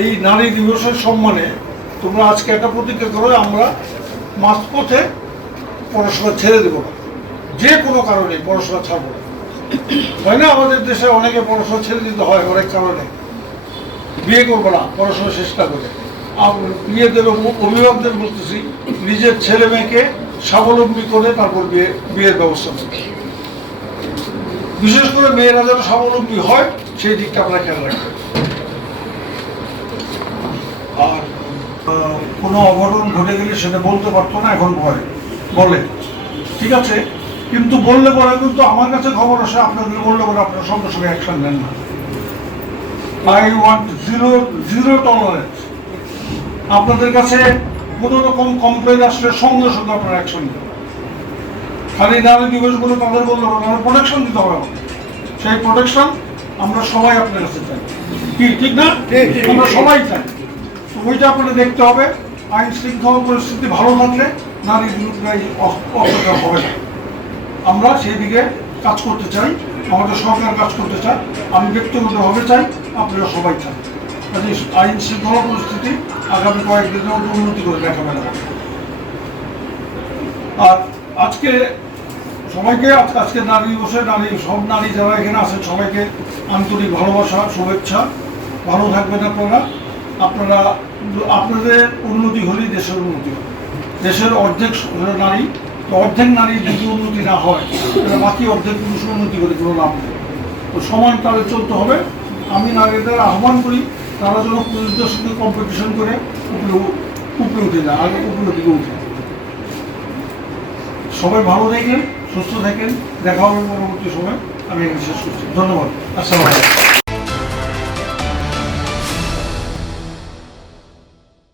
এই নারী দিবসের সম্মানে তোমরা আজকে একটা প্রতিজ্ঞা করো, আমরা মাঝপথে পড়াশোনা ছেড়ে দেবো না, যে কোনো কারণে পড়াশোনা ছাড়বো না। হয় না, আমাদের দেশে অনেকে পড়াশোনা ছেড়ে দিতে হয় অনেক কারণে, বিয়ে করবো না পড়াশোনা চেষ্টা করে। বিয়েদের অভিভাবকদের বলতেছি, নিজের ছেলে মেয়েকে স্বাবলম্বী করে তারপর বিয়ের ব্যবস্থা করবে। বিশেষ করে মেয়েরা যেন স্বাবলম্বী হয় সেই দিকটা আমরা খেয়াল রাখবেন। আর কোনো অঘটন ঘটে গেলে সেটা বলতে পারতো না, এখন ভয় বলে, ঠিক আছে, কিন্তু বললে পরে কিন্তু আমার কাছে খবর আসে, আপনাদের বললে পরে আপনারা সঙ্গে সঙ্গে অ্যাকশন নেন না। I want zero tolerance. আপনাদের কাছে কোনো রকম কমপ্লেন আসলে সঙ্গে সঙ্গে আপনারা অ্যাকশন নেন। খালি নারী দিবসগুলো তাদের বললে হবে, আমরা প্রোটেকশন দিতে হবে। সেই প্রোটেকশন আমরা সবাই আপনার কাছে চাই, কি ঠিক না? আমরা সবাই চাই। তো ওইটা আপনাদের দেখতে হবে। আইন শৃঙ্খলা পরিস্থিতি ভালো থাকলে নারী অত্যাচার হবে না। আমরা সেই দিকে কাজ করতে চাই, আমাদের সরকার কাজ করতে চায়, আমি ব্যক্তিগতভাবে চাই, আপনারা সবাই চান। আইন শৃঙ্খলা পরিস্থিতি আগামী কয়েকদিনের মধ্যে উন্নতি করে দেখাবে না। আর আজকে সবাইকে আজকে নারী দিবসে সব নারী যারা এখানে আছেন সবাইকে আন্তরিক ভালোবাসা, শুভেচ্ছা। ভালো থাকবেন আপনারা আপনাদের উন্নতি হলেই দেশের উন্নতি হবে। দেশের অর্ধেক নারী, অর্ধেক নারী যদি উন্নতি না হয় তাহলে বাকি অর্ধেক পুরুষ উন্নতি করে কোনো লাভ নেই। তো সমান তালে চলতে হবে। আমি নারীদের আহ্বান করি তারা যেন পুরুষদের সঙ্গে কম্পিটিশন করে উপরে উঠে যায়, আগে উপরের দিকে উঠে। সবাই ভালো থাকেন, সুস্থ থাকেন, দেখা হবে পরবর্তী সময়। আমি এখানে শেষ করছি। ধন্যবাদ। আসসালামু আলাইকুম।